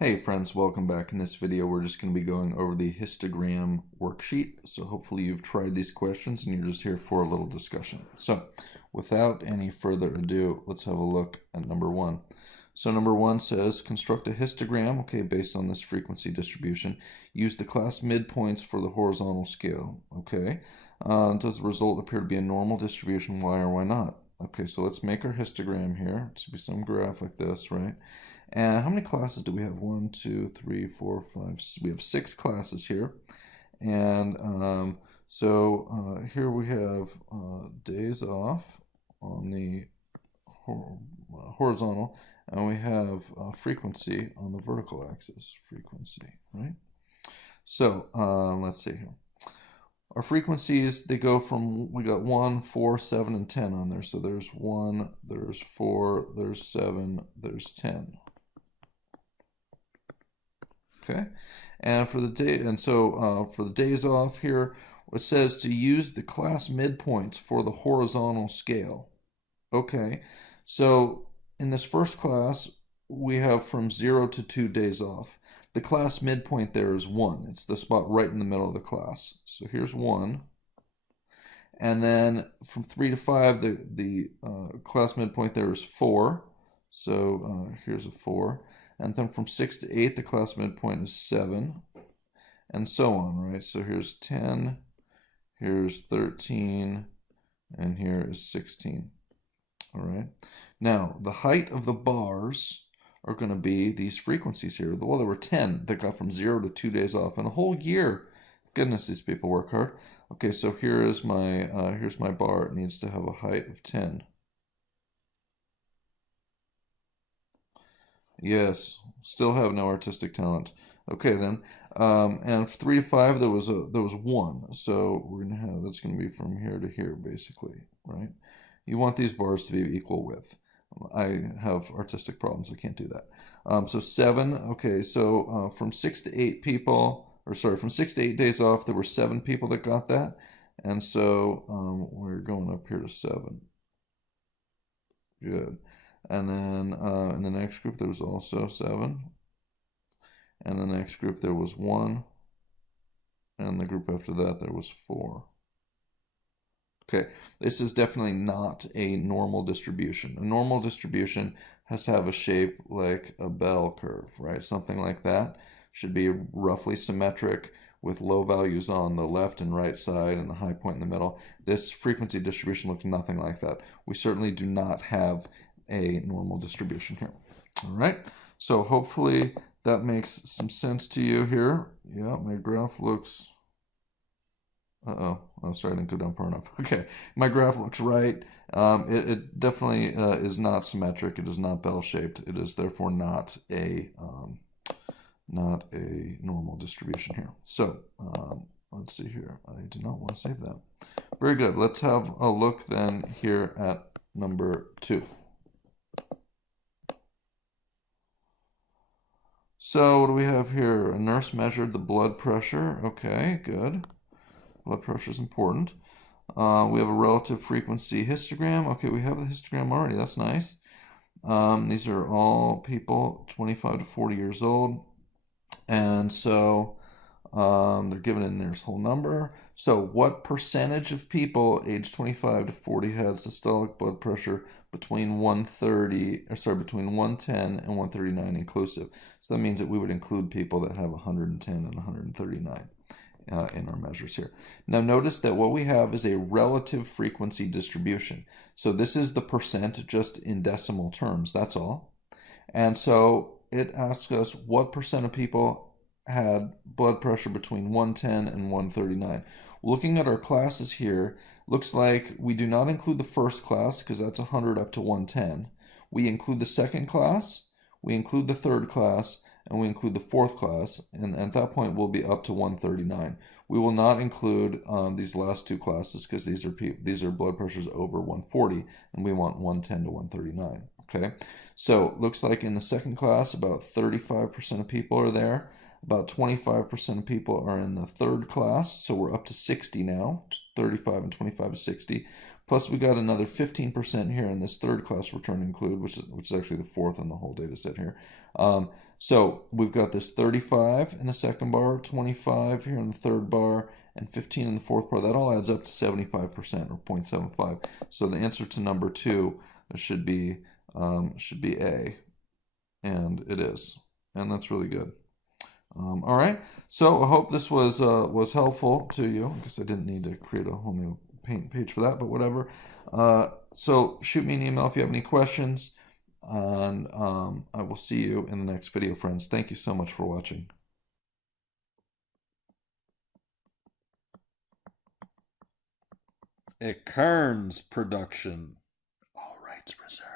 Hey friends, welcome back. In this video, we're just going to be going over the histogram worksheet. So hopefully you've tried these questions and you're just here for a little discussion. So without any further ado, let's have a look at number one. So number one says, construct a histogram, okay, based on this frequency distribution. Use the class midpoints for the horizontal scale, okay. Does the result appear to be a normal distribution? Why or why not? Okay, so let's make our histogram here. It should be some graph like this, right? And how many classes do we have? 1, 2, 3, 4, 5. We have 6 classes here. And here we have days off on the horizontal, and we have frequency on the vertical axis. Frequency, right? So let's see here. Our frequencies, they go from, we got 1, 4, 7, and 10 on there. So there's 1, there's 4, there's 7, there's 10. Okay, and for the day, for the days off here, it says to use the class midpoints for the horizontal scale. Okay, so in this first class, we have from 0 to 2 days off. The class midpoint there is 1. It's the spot right in the middle of the class. So here's 1. And then from 3 to 5, the class midpoint there is 4. So here's a 4. And then from 6 to 8, the class midpoint is 7. And so on, right? So here's 10, here's 13, and here is 16. All right. Now, the height of the bars are going to be these frequencies here. Well, there were 10 that got from 0 to 2 days off in a whole year. Goodness, these people work hard. Okay, so here's my bar. It needs to have a height of 10. Yes, still have no artistic talent. Okay then, and 3 to 5 there was 1, so we're gonna have that's gonna be from here to here basically, right? You want these bars to be equal width. I have artistic problems. I can't do that. So 7. Okay, so from 6 to 8 people, or sorry, from 6 to 8 days off, there were 7 people that got that, and so we're going up here to 7. Good. And then in the next group, there was also 7. And the next group, there was 1. And the group after that, there was 4. Okay, this is definitely not a normal distribution. A normal distribution has to have a shape like a bell curve, right? Something like that should be roughly symmetric with low values on the left and right side and the high point in the middle. This frequency distribution looks nothing like that. We certainly do not have a normal distribution here. All right, so hopefully that makes some sense to you here. Yeah, my graph looks, oh, sorry, I didn't go down far enough. Okay, my graph looks right. It definitely is not symmetric. It is not bell-shaped. It is therefore not a normal distribution here. So let's see here. I do not want to save that. Very good. Let's have a look then here at number 2. So what do we have here? A nurse measured the blood pressure. Okay, good. Blood pressure is important. We have a relative frequency histogram. Okay, we have the histogram already. That's nice. These are all people 25 to 40 years old. And so they're given in their whole number. So what percentage of people age 25 to 40 has systolic blood pressure between 110 and 139 inclusive? So that means that we would include people that have 110 and 139 in our measures here. Now notice that what we have is a relative frequency distribution. So this is the percent just in decimal terms, that's all. And so it asks us what percent of people had blood pressure between 110 and 139. Looking at our classes here, looks like we do not include the first class because that's 100 up to 110. We include the second class, we include the third class, and we include the fourth class, and at that point we'll be up to 139. We will not include these last 2 classes because these are blood pressures over 140, and we want 110 to 139. Okay, so looks like in the second class about 35% of people are there. About 25% of people are in the third class, so we're up to 60 now. 35 and 25 is 60. Plus we got another 15% here in this third class we're trying to include, which is actually the fourth in the whole data set here. So we've got this 35 in the second bar, 25 here in the third bar, and 15 in the fourth bar. That all adds up to 75% or 0.75. So the answer to number 2 should be A, and it is, and that's really good. All right, so I hope this was helpful to you. I guess I didn't need to create a whole new paint page for that, but whatever. So shoot me an email if you have any questions, and I will see you in the next video, friends. Thank you so much for watching. A Carnes production. All rights reserved.